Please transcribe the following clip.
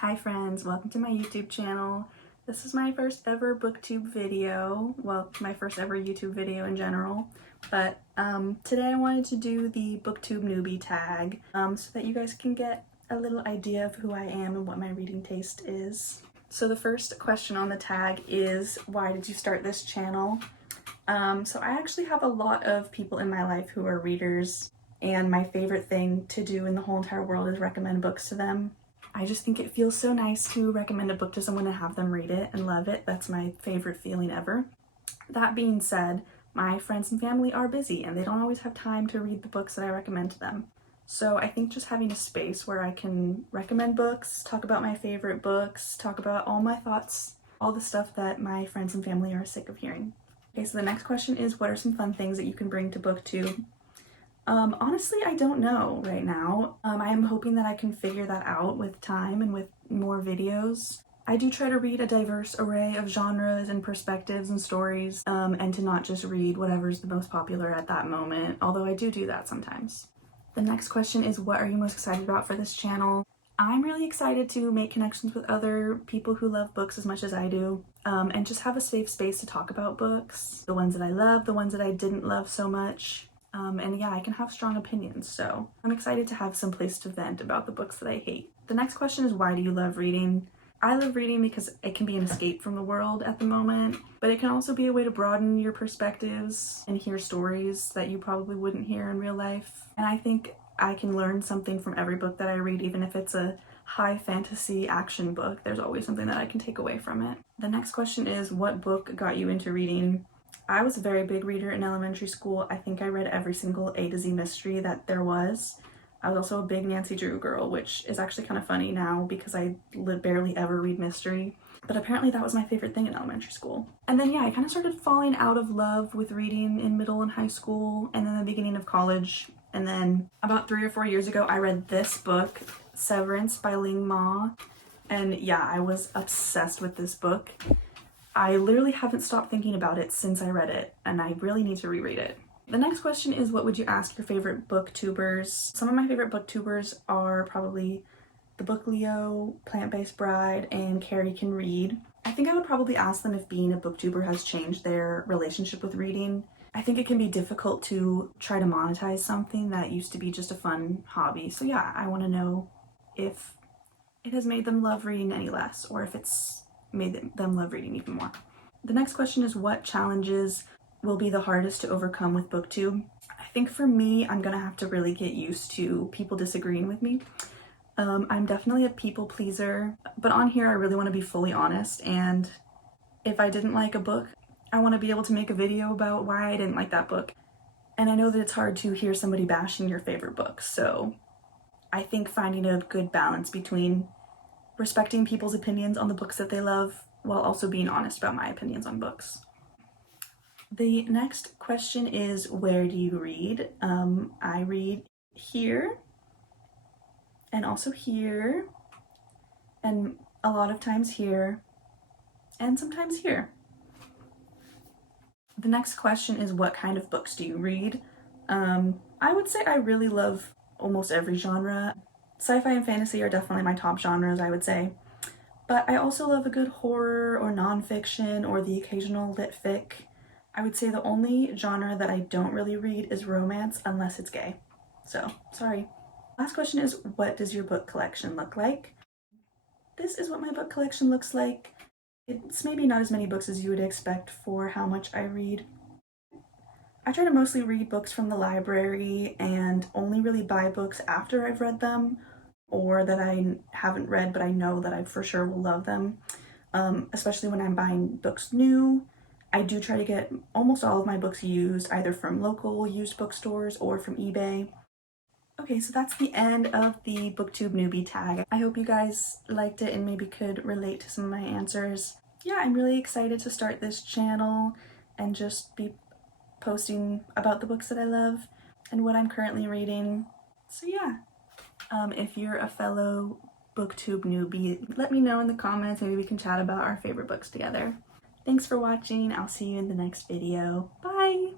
Hi friends, welcome to my YouTube channel. This is my first ever booktube video, well, my first ever YouTube video in general, but today I wanted to do the Booktube Newbie Tag so that you guys can get a little idea of who I am and what my reading taste is. So the first question on the tag is, why did you start this channel? So I actually have a lot of people in my life who are readers, and my favorite thing to do in the whole entire world is recommend books to them. I just think it feels so nice to recommend a book to someone and have them read it and love it. That's my favorite feeling ever. That being said, my friends and family are busy and they don't always have time to read the books that I recommend to them. So I think just having a space where I can recommend books, talk about my favorite books, talk about all my thoughts, all the stuff that my friends and family are sick of hearing. Okay, so the next question is, what are some fun things that you can bring to BookTube? Honestly, I don't know right now. I am hoping that I can figure that out with time and with more videos. I do try to read a diverse array of genres and perspectives and stories, and to not just read whatever's the most popular at that moment, although I do that sometimes. The next question is, what are you most excited about for this channel? I'm really excited to make connections with other people who love books as much as I do, and just have a safe space to talk about books, the ones that I love, the ones that I didn't love so much. And yeah, I can have strong opinions, so I'm excited to have some place to vent about the books that I hate. The next question is, why do you love reading? I love reading because it can be an escape from the world at the moment, but it can also be a way to broaden your perspectives and hear stories that you probably wouldn't hear in real life. And I think I can learn something from every book that I read, even if it's a high fantasy action book. There's always something that I can take away from it. The next question is, what book got you into reading? I was a very big reader in elementary school. I think I read every single A to Z mystery that there was. I was also a big Nancy Drew girl, which is actually kind of funny now because I barely ever read mystery. But apparently that was my favorite thing in elementary school. And then yeah, I kind of started falling out of love with reading in middle and high school and then the beginning of college. And then about 3 or 4 years ago, I read this book, Severance by Ling Ma. And yeah, I was obsessed with this book. I literally haven't stopped thinking about it since I read it, and I really need to reread it. The next question is, what would you ask your favorite booktubers? Some of my favorite booktubers are probably The Book Leo, Plant-Based Bride, and Carrie Can Read. I think I would probably ask them if being a booktuber has changed their relationship with reading. I think it can be difficult to try to monetize something that used to be just a fun hobby. So yeah, I want to know if it has made them love reading any less, or if it's made them love reading even more. The next question is, what challenges will be the hardest to overcome with BookTube? I think for me, I'm gonna have to really get used to people disagreeing with me. I'm definitely a people pleaser, but on here I really want to be fully honest, and if I didn't like a book, I want to be able to make a video about why I didn't like that book. And I know that it's hard to hear somebody bashing your favorite book, so I think finding a good balance between respecting people's opinions on the books that they love while also being honest about my opinions on books. The next question is, where do you read? I read here and also here and a lot of times here and sometimes here. The next question is, what kind of books do you read? I would say I really love almost every genre. Sci-fi and fantasy are definitely my top genres, I would say. But I also love a good horror or nonfiction or the occasional lit fic. I would say the only genre that I don't really read is romance, unless it's gay. So, sorry. Last question is, what does your book collection look like? This is what my book collection looks like. It's maybe not as many books as you would expect for how much I read. I try to mostly read books from the library and only really buy books after I've read them, or that I haven't read but I know that I for sure will love them, especially when I'm buying books new. I do try to get almost all of my books used, either from local used bookstores or from eBay. Okay, so that's the end of the Booktube Newbie Tag. I hope you guys liked it and maybe could relate to some of my answers. Yeah, I'm really excited to start this channel and just be posting about the books that I love and what I'm currently reading. So yeah, if you're a fellow booktube newbie, let me know in the comments. Maybe we can chat about our favorite books together. Thanks for watching. I'll see you in the next video. Bye!